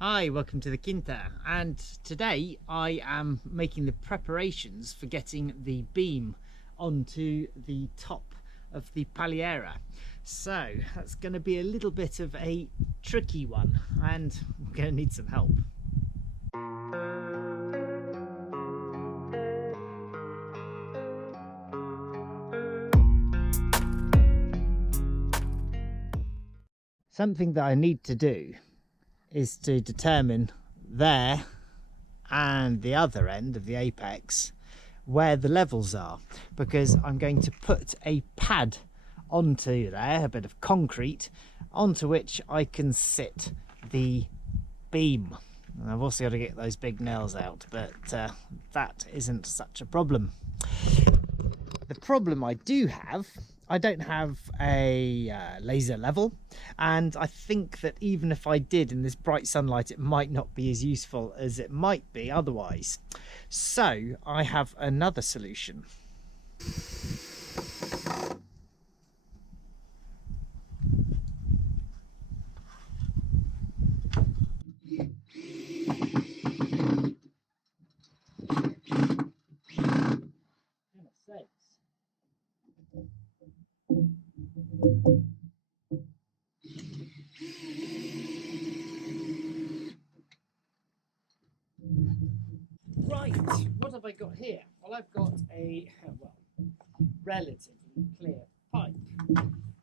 Hi, welcome to the Quinta, and today I am making the preparations for getting the beam onto the top of the paliera. So that's going to be a little bit of a tricky one, and we're going to need some help. Something that I need to do is to determine there and the other end of the apex where the levels are, because I'm going to put a pad onto there, a bit of concrete onto which I can sit the beam. And I've also got to get those big nails out, but that isn't such a problem. The problem I do have, I don't have a laser level, and I think that even if I did in this bright sunlight, it might not be as useful as it might be otherwise. So I have another solution. Right, what have I got here? Well, I've got a relatively clear pipe.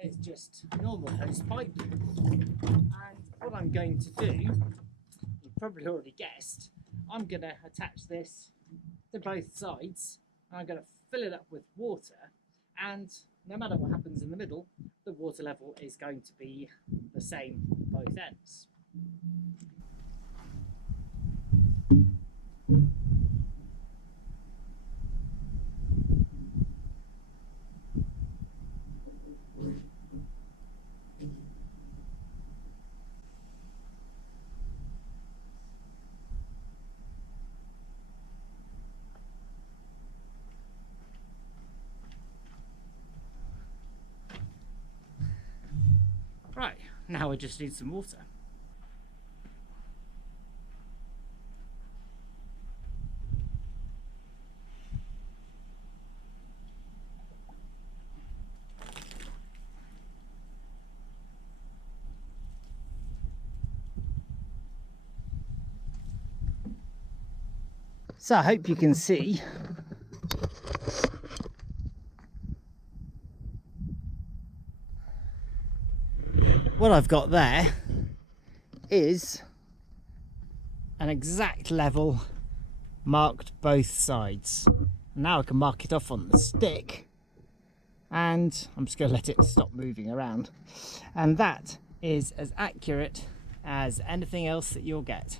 It's just a normal hose pipe, and what I'm going to do, you've probably already guessed, I'm going to attach this to both sides, and I'm going to fill it up with water, and no matter what happens in the middle, the water level is going to be the same both ends. Right, now I just need some water. So I hope you can see what I've got there is an exact level marked both sides. Now I can mark it off on the stick, and I'm just going to let it stop moving around, and that is as accurate as anything else that you'll get.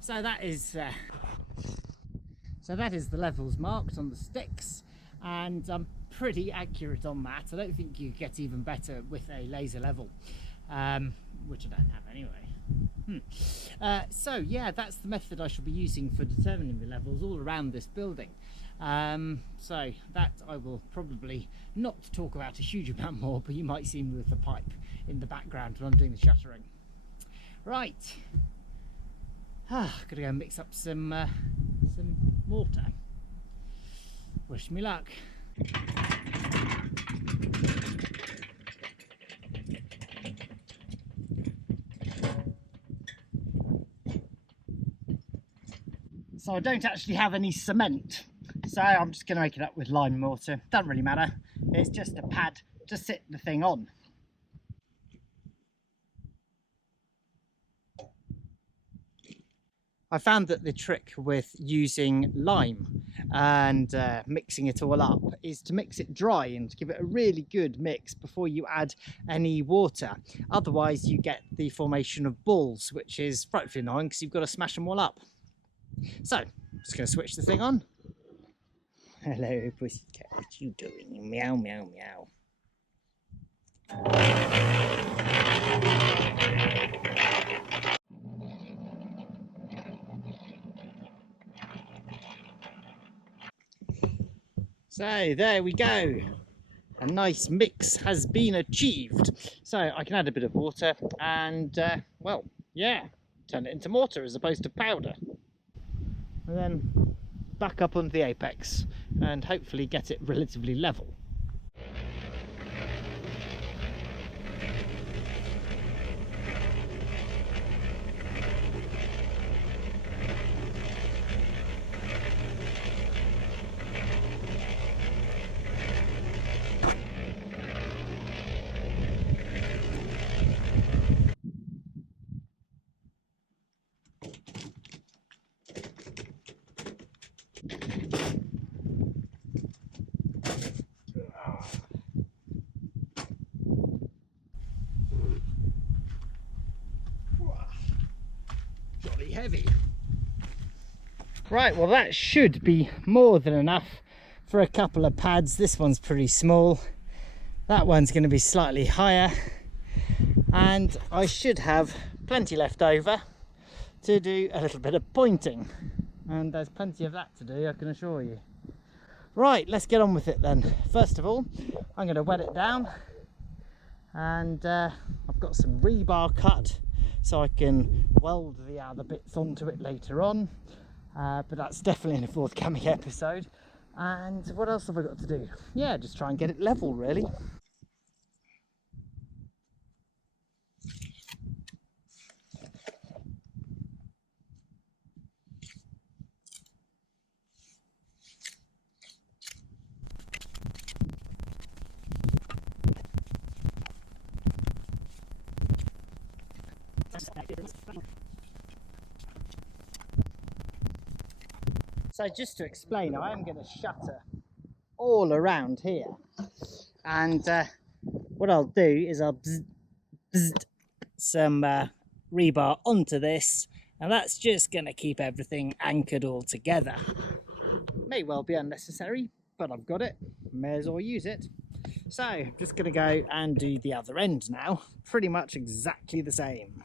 So that is the levels marked on the sticks, and I'm pretty accurate on that. I don't think you get even better with a laser level, which I don't have anyway. So yeah, that's the method I shall be using for determining the levels all around this building. So that I will probably not talk about a huge amount more, but you might see me with the pipe in the background when I'm doing the shuttering. Right. Gotta go and mix up some water. Wish me luck. So I don't actually have any cement So I'm just going to make it up with lime mortar. Doesn't really matter. It's just a pad to sit the thing on. I found that the trick with using lime and mixing it all up is to mix it dry and give it a really good mix before you add any water. Otherwise you get the formation of balls, which is frightfully annoying because you've got to smash them all up. So I'm just going to switch the thing on. Hello pussycat, what are you doing? Meow meow meow. So there we go. A nice mix has been achieved. So I can add a bit of water and, well, yeah, turn it into mortar as opposed to powder. And then back up onto the apex and hopefully get it relatively level. Jolly heavy. Right, well that should be more than enough for a couple of pads. This one's pretty small. That one's going to be slightly higher. And I should have plenty left over to do a little bit of pointing. And there's plenty of that to do, I can assure you. Right, let's get on with it then. First of all, I'm going to wet it down. And I've got some rebar cut so I can weld the other bits onto it later on. But that's definitely in a forthcoming episode. And what else have I got to do? Yeah, just try and get it level, really. So just to explain, I am going to shutter all around here. And what I'll do is I'll bzz some rebar onto this, and that's just going to keep everything anchored all together. May well be unnecessary, but I've got it. May as well use it. So I'm just going to go and do the other end now. Pretty much exactly the same.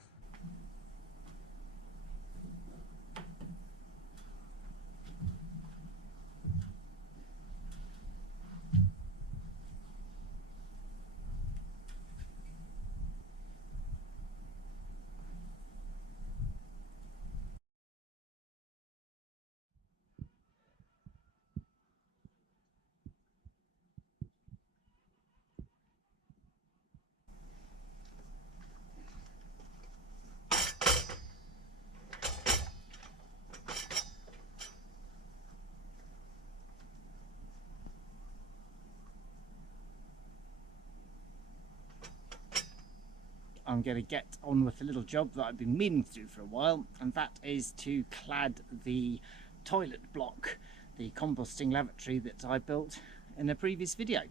I'm going to get on with a little job that I've been meaning to do for a while, and that is to clad the toilet block, the composting lavatory that I built in a previous video.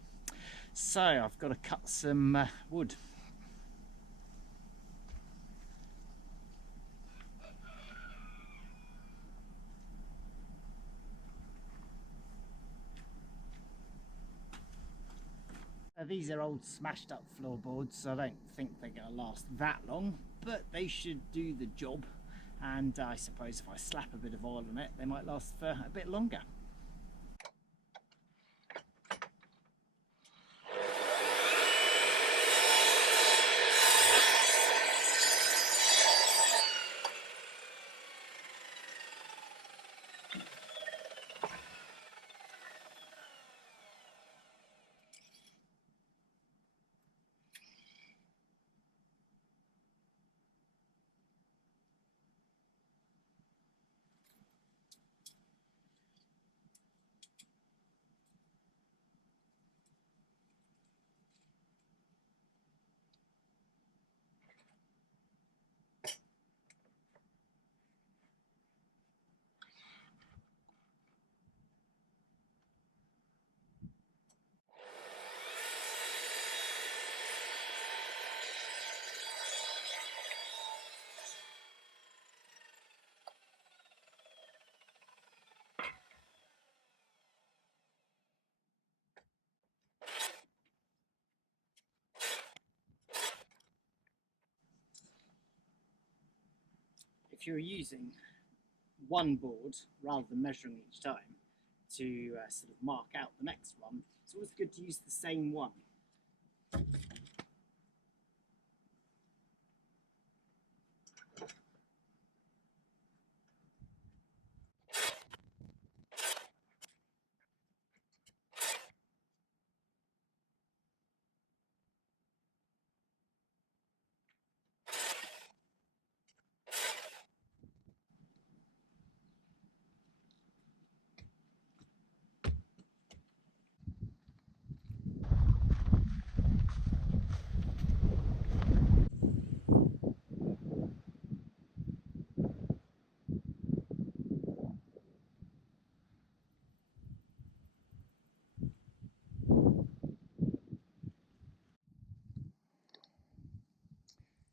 So I've got to cut some wood. These are old smashed up floorboards, so I don't think they're going to last that long, but they should do the job. And I suppose if I slap a bit of oil on it, they might last for a bit longer. if you're using one board rather than measuring each time to sort of mark out the next one, it's always good to use the same one.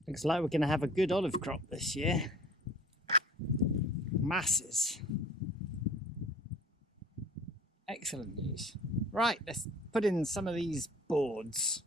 Looks like we're going to have a good olive crop this year. Masses. Excellent news. Right, let's put in some of these boards.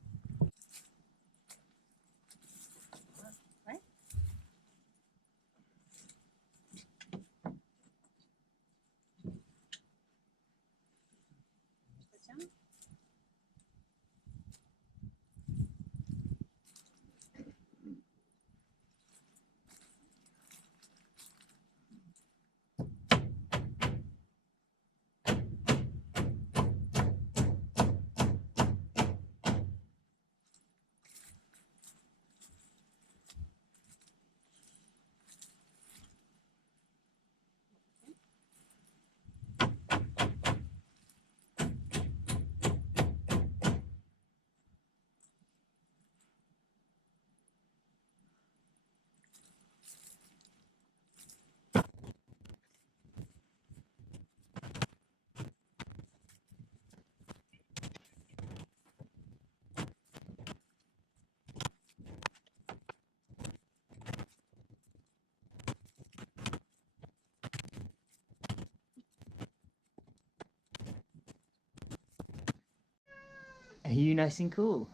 Are you nice and cool?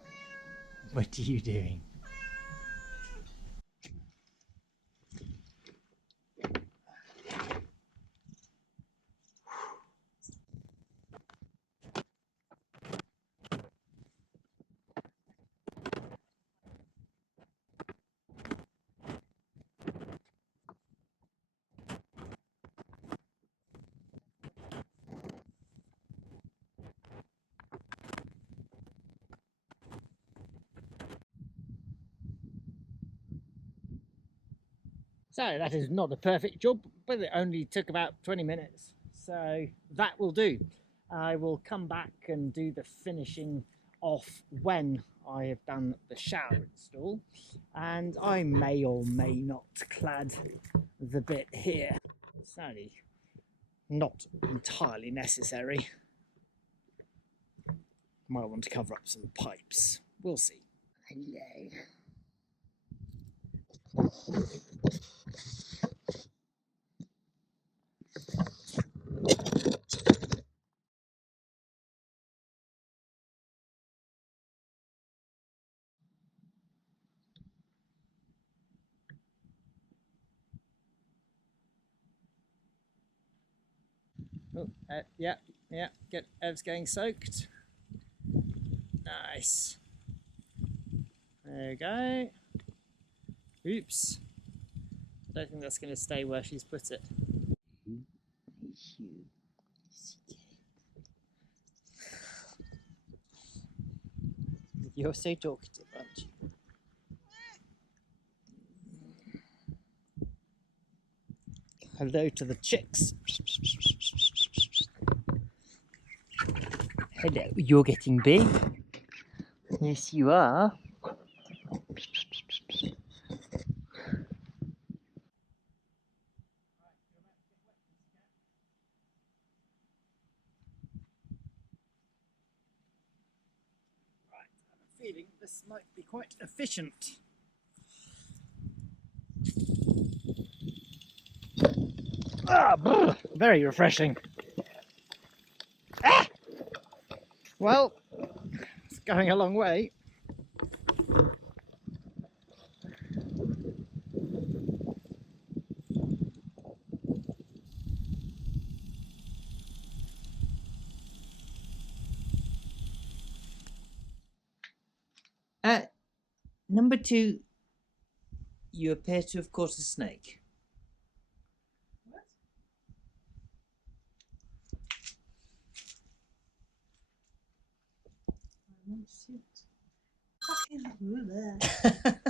What are you doing? So that is not a perfect job, but it only took about 20 minutes. So that will do. I will come back and do the finishing off when I have done the shower install. And I may or may not clad the bit here. Certainly not entirely necessary. Might want to cover up some pipes. We'll see. Hello. Oh, yeah, get Ev's getting soaked. Nice. There you go. Oops. I don't think that's going to stay where she's put it. You're so talkative, aren't you? Hello to the chicks. Hello, you're getting big. Yes, you are. Feeling this might be quite efficient. Very refreshing. Well, it's going a long way. Number 2, you appear to have caught a snake. What? I want to see it. Fucking.